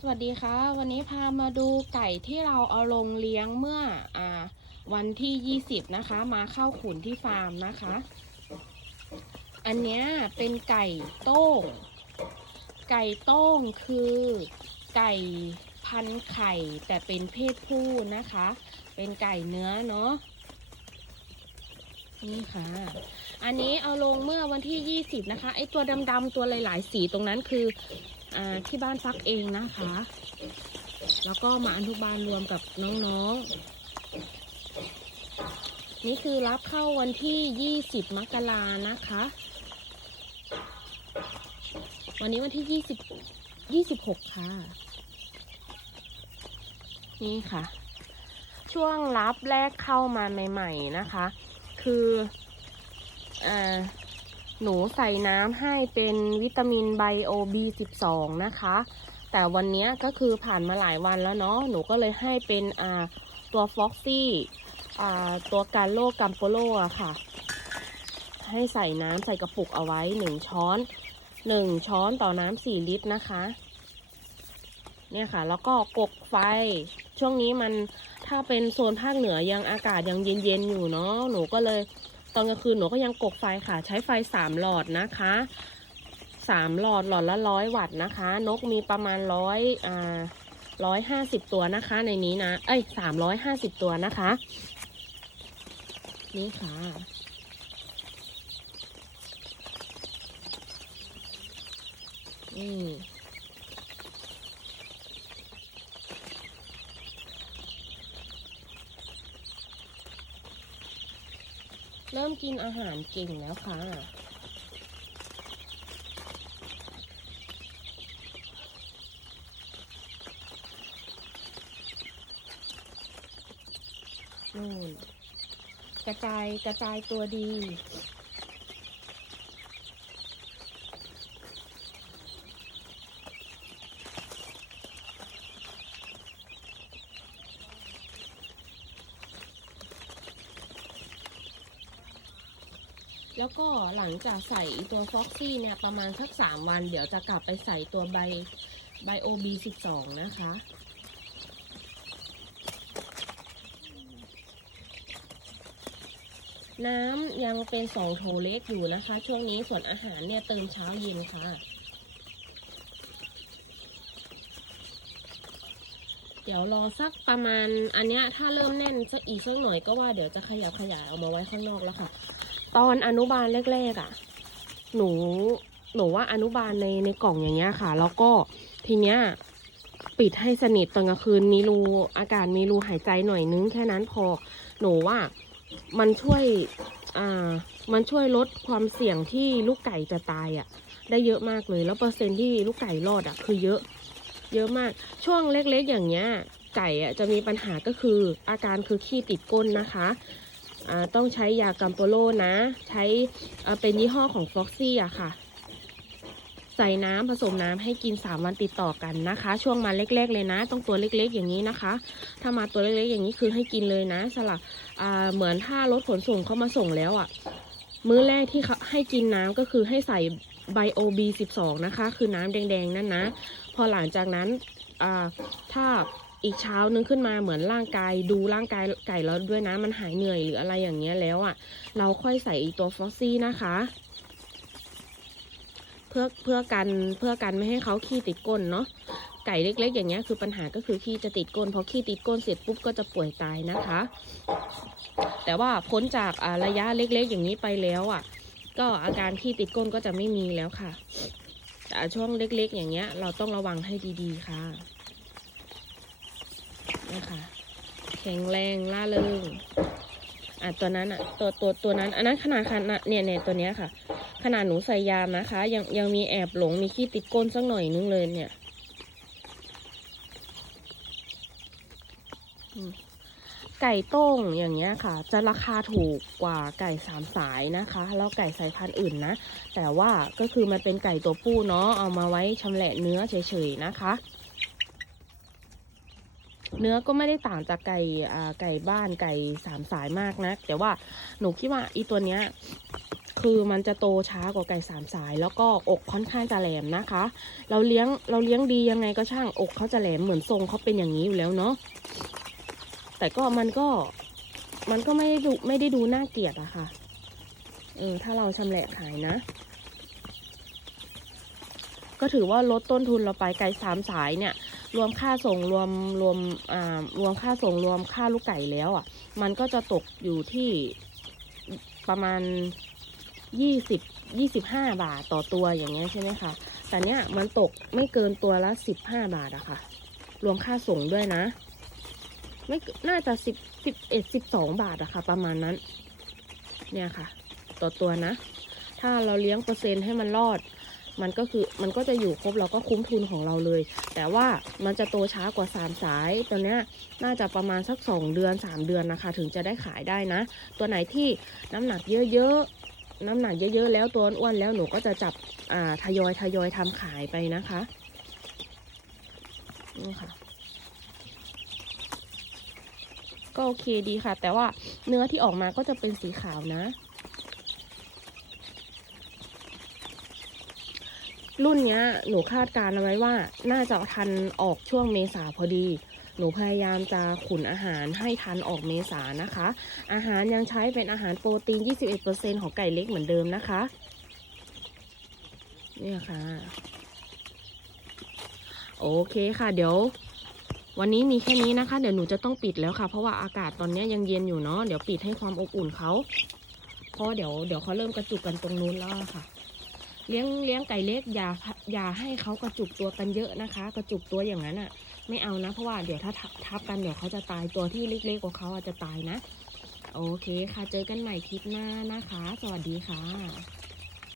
สวัสดีค่ะ วันนี้พามาดูไก่ที่เราเอาลงเลี้ยงเมื่ออาวันที่ 20 นะคะ มาเข้าขุนที่ฟาร์มนะคะ อันเนี้ยเป็นไก่โต้ง ไก่โต้งคือไก่พันไข่แต่เป็นเพศผู้นะคะ เป็นไก่เนื้อเนาะ นี่ค่ะ อันนี้เอาลงเมื่อวันที่ 20 นะคะ ไอตัวดำๆตัวหลาย ๆ สีตรงนั้นคืออ่าที่บ้านฟักเองนะคะ แล้วก็มาอนุบาลรวมกับน้องๆ นี่คือรับเข้าวันที่ 20 มกรานะคะ วันนี้วันที่ 20 26 ค่ะ นี่ค่ะ ช่วงรับแรกเข้ามาใหม่ ๆ นะคะ คืออหนูใส่น้ำให้เป็นวิตามินไบโอ B12 นะคะ แต่วันนี้ก็คือผ่านมาหลายวันแล้วเนาะหนูก็เลยให้เป็นตัวฟ็อกซี่ตัวการโลกัมโปโลอะค่ะ ให้ใส่น้ำใส่กระปุกเอาไว้หนึ่งช้อนหนึ่งช้อนต่อน้ำสี่ลิตรนะคะ เนี่ยค่ะ แล้วก็กกไฟ ช่วงนี้มันถ้าเป็นโซนภาคเหนือยังอากาศยังเย็นๆอยู่เนาะหนูก็เลยตอนกลางคืนหนูก็ยังกกไฟค่ะ ใช้ไฟสามหลอดนะคะสามหลอดหลอดละร้อยวัตต์นะคะ นกมีประมาณร้อยอ่าร้อยห้าสิบตัวนะคะ ในนี้นะ เอ้ยสามร้อยห้าสิบตัวนะคะ นี่ค่ะ นี่ เริ่มกินอาหารเก่งแล้วค่ะ นู่น กระจายกระจายตัวดี แล้วก็หลังจากใส่ตัวฟ็อกซี่เนี่ยประมาณสักสามวัน เดี๋ยวจะกลับไปใส่ตัวใบไบโอบีสิบสองนะคะ น้ำยังเป็นสองโถเล็กอยู่นะคะ ช่วงนี้ส่วนอาหารเนี่ยเติมเช้าเย็นค่ะ เดี๋ยวรอสักประมาณอันเนี้ยถ้าเริ่มแน่นสักอีกสักหน่อยก็ว่าเดี๋ยวจะขยับขยายออกมาไว้ข้างนอกแล้วค่ะ ตอนอนุบาลแรกๆอะ หนูหนูว่าอนุบาลในในกล่องอย่างเงี้ยค่ะ แล้วก็ทีเนี้ยปิดให้สนิทตอนกลางคืนมีรูอากาศมีรูหายใจหน่อยนึงแค่นั้นพอหนูว่ามันช่วยอ่ามันช่วยลดความเสี่ยงที่ลูกไก่จะตายอะ ได้เยอะมากเลยแล้วเปอร์เซ็นที่ลูกไก่รอดอะคือเยอะ เยอะมาก ช่วงเล็กๆอย่างเงี้ย ไก่อะจะมีปัญหาก็คืออาการคือขี้ติดก้นนะคะต้องใช้ยากัมโปโลนะ ใช้เป็นยี่ห้อของฟ็อกซี่อะค่ะ ใส่น้ำผสมน้ำให้กิน 3 วันติดต่อกันนะคะ ช่วงมาเล็ก ๆ เลยนะ ต้องตัวเล็ก ๆ อย่างนี้นะคะ ถ้ามาตัวเล็ก ๆ อย่างนี้คือให้กินเลยนะ สลับเหมือนถ้ารถขนส่งเขามาส่งแล้วอะ มื้อแรกที่เขาให้กินน้ำก็คือให้ใส่ไบโอบี12นะคะ คือน้ำแดงๆนั่นนะ พอหลังจากนั้นถ้าอีกเช้านึงขึ้นมาเหมือนร่างกายดูร่างกายไก่แล้วด้วยนะ มันหายเหนื่อยหรืออะไรอย่างเงี้ยแล้วอะ่ะ เราค่อยใส่อีตัวฟอสซี่นะคะ เพื่อเพื่อกันเพื่อกันไม่ให้เขาขี้ติดก้นเนาะ ไก่เล็ก ๆ อย่างเงี้ยคือปัญหาก็คือขี้จะติดก้นพอขี้ติดก้นเสร็จปุ๊บก็จะป่วยตายนะคะ แต่ว่าพ้นจาการะยะเล็ก ๆ อย่างนี้ไปแล้วอะ่ะ ก็อาการขี้ติดก้นก็จะไม่มีแล้วค่ะ แต่ช่วงเล็ก ๆ อย่างเงี้ย เราต้องระวังให้ดีๆค่ะนะคะแข็งแรงล่าเริงอะตัวนั้นอะตัวตัวตัวนั้นอันนั้นขนาดขนาดเนี่ยเนี่ยตัวเนี้ยค่ะ ขนาดหนูใส่ยามนะคะ ยังยังมีแอบหลงมีขี้ติดก้นสักหน่อยนึงเลยเนี่ยอืม ไก่ต้งอย่างเงี้ยค่ะ จะราคาถูกกว่าไก่สามสายนะคะ แล้วไก่สายพันธุ์อื่นนะ แต่ว่าก็คือมันเป็นไก่ตัวผู้เนาะเอามาไว้ชำแหละเนื้อเฉยๆนะคะ เนื้อก็ไม่ได้ต่างจากไก่ไก่บ้านไก่สามสายมากนะแต่ว่าหนูคิดว่าอีตัวเนี้ยคือมันจะโตช้ากว่าไก่สามสาย แล้วก็อกค่อนข้างจะแหลมนะคะ เราเลี้ยงเราเลี้ยงดียังไงก็ช่างอกเขาจะแหลมเหมือนทรงเขาเป็นอย่างนี้อยู่แล้วเนาะ แต่ก็มันก็มันก็ไม่ได้ดูไม่ได้ดูน่าเกลียดอะค่ะ เออ ถ้าเราชำแหละขายนะ ก็ถือว่าลดต้นทุนเราไปไก่สามสายเนี่ย รวมค่าส่งรวมรวมอ่ารวมค่าส่งรวมค่าลูกไก่แล้วอะ มันก็จะตกอยู่ที่ประมาณยี่สิบยี่สิบห้าบาทต่อตัวอย่างเงี้ยใช่ไหมคะ แต่เนี้ยมันตกไม่เกินตัวละสิบห้าบาทอะค่ะ รวมค่าส่งด้วยนะ ไม่น่าจะสิบสิบเอ็ดสิบสองบาทอะค่ะ ประมาณนั้น เนี่ยค่ะ ต่อตัวนะ ถ้าเราเลี้ยงเปอร์เซ็นต์ให้มันรอด มันก็คือมันก็จะอยู่ครบเราก็คุ้มทุนของเราเลย แต่ว่ามันจะโตช้ากว่าสามสาย ตัวเนี้ยน่าจะประมาณสักสองเดือนสามเดือนนะคะ ถึงจะได้ขายได้นะ ตัวไหนที่น้ำหนักเยอะๆน้ำหนักเยอะๆแล้วตัวอ้วนแล้วหนูก็จะจับอ่าทยอยทยอยทำขายไปนะคะนี่ค่ะ ก็โอเคดีค่ะ แต่ว่าเนื้อที่ออกมาก็จะเป็นสีขาวนะ รุ่นนี้หนูคาดการณ์เอาไว้ว่าน่าจะทันออกช่วงเมษาพอดี หนูพยายามจะขุนอาหารให้ทันออกเมษานะคะ อาหารยังใช้เป็นอาหารโปรตีน 21%ของไก่เล็กเหมือนเดิมนะคะเนี่ยค่ะ โอเคค่ะ เดี๋ยว วันนี้มีแค่นี้นะคะ เดี๋ยวหนูจะต้องปิดแล้วค่ะ เพราะว่าอากาศตอนนี้ยังเย็นอยู่เนาะเดี๋ยวปิดให้ความอบอุ่นเขาเพราะเดี๋ยวเดี๋ยวเขาเริ่มกระจุกกันตรงนู้นแล้วค่ะ เลี้ยงเลี้ยงไก่เล็กอย่าอย่าให้เขากระจุกตัวกันเยอะนะคะ กระจุกตัวอย่างนั้นอะ ไม่เอานะ เพราะว่าเดี๋ยวถ้าทับทับกันเดี๋ยวเขาจะตายตัวที่เล็กๆกว่าเขาอาจจะตายนะ โอเคค่ะ เจอกันใหม่คลิปหน้านะคะ สวัสดีค่ะ